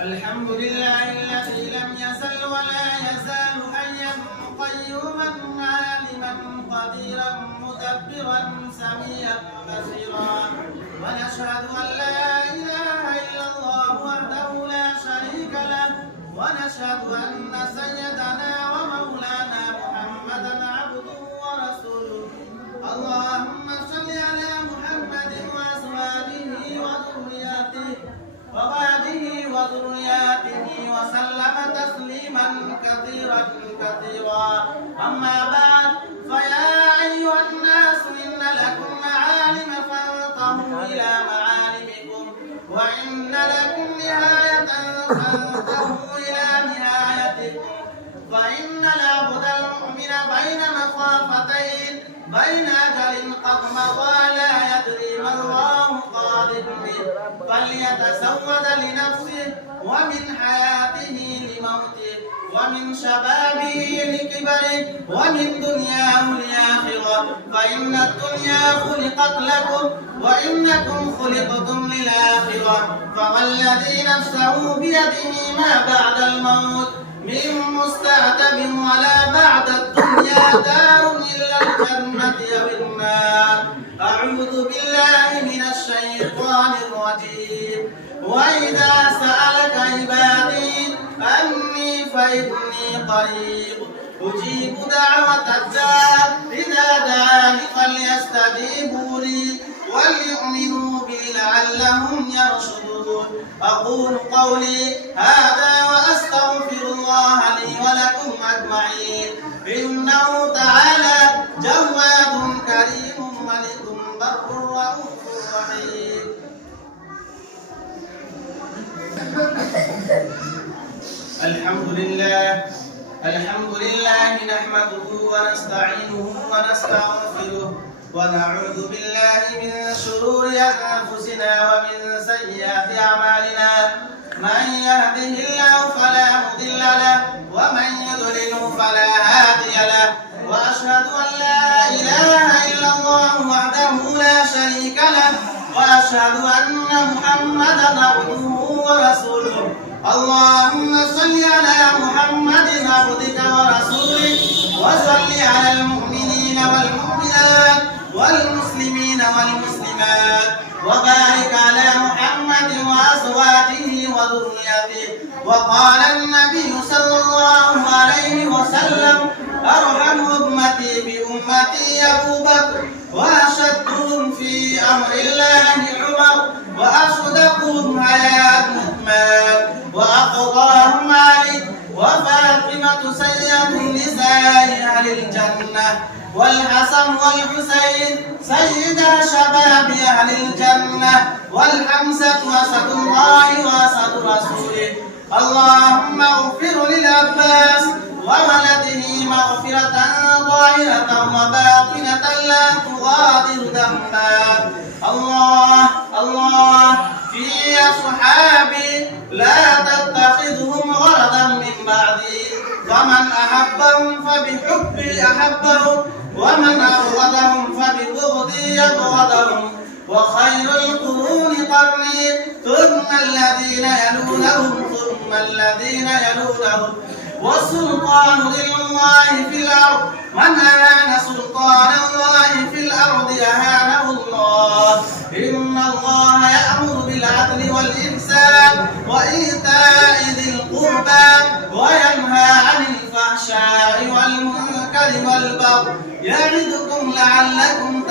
الحمد لله الذي لم يزل ولا يزال حيا قيوما عالما قديرا مدبرا سميعا بصيرا، ونشهد ان لا اله الا الله وحده لا شريك له، ونشهد ان سيدنا ومولانا محمدا عبده ورسوله. اللهم صل على محمد وازواجه وذرياته وسلم تسليما كثيرا كثيرا. أما بعد، فيا أيها الناس إن لكم معالم فانتهوا إلى معالمكم، وإن لكم نهاية فانتهوا إلى نهايتكم. فإن العبد المؤمن بين مخافتين، بين أجل قد مضى لا يدري ما الله قادر به، فليتزود لنفسه ومن حياته لموته، ومن شبابه لكبره، ومن دنياه لآخرة. فإن الدنيا خلقت لكم وإنكم خلقتم للآخرة. فوالذي نفسه بيده ما بعد الموت من مستعتب ولا بعد الدنيا دار إلا الجنة أو النار. أعوذ بالله من الشيطان الرجيم. وإذا سألك عبادي أني فإني قريب أجيب دعوة الداع إذا دعاني فليستجيبوا لي وليؤمنوا بي لعلهم يرشدون. أقول قولي هذا وأستغفر الله لي ولكم أجمعين، إنه تعالى جواد كريم ملك بر رؤوف رحيم. الحمد لله نحمده ونستعينه ونستغفره، ونعوذ بالله من شرور أنفسنا ومن سيئات أعمالنا. من يهده الله فلا مضل له، ومن يضلل فلا هادي له. وأشهد أن لا إله إلا الله وحده لا شريك له، وأشهد أن محمدا عبده ورسوله. اللهم صل على محمد عبدك ورسولك، وصل على المؤمنين والمؤمنات والمسلمين والمسلمات، وبارك على محمد وأزواجه وذريته. وقال النبي صلى الله عليه وسلم: أرحم أمتي بأمتي أبو بكر، وأشدهم في أمر الله عمر، وأصدقهم حياة عثمان، وأقضاهم علي، وفاطمة سيد نساء أهل الجنة، والحسن والحسين سيدا شباب أهل الجنة، والحمزة أسد الله وأسد رسوله. اللهم اغفر للعباس وولده مغفرة ظاهرة وباطنة لا تغادر ذنبا. الله في أصحابي لا تتخذهم غرضا من بعدي، فمن أحبهم فبحبي أحبهم، ومن أبغضهم فببغضي يبغضهم. وخير القرون قرني، ثم الذين يلونهم، ثم الذين يلونهم. والسلطان لله في الأرض، من أهان سلطان الله في الأرض أهانه الله. إن الله يأمر بالعدل والإحسان وإيتاء ذي القربى، وينهى عن الفحشاء والمنكر والبغي، يعظكم لعلكم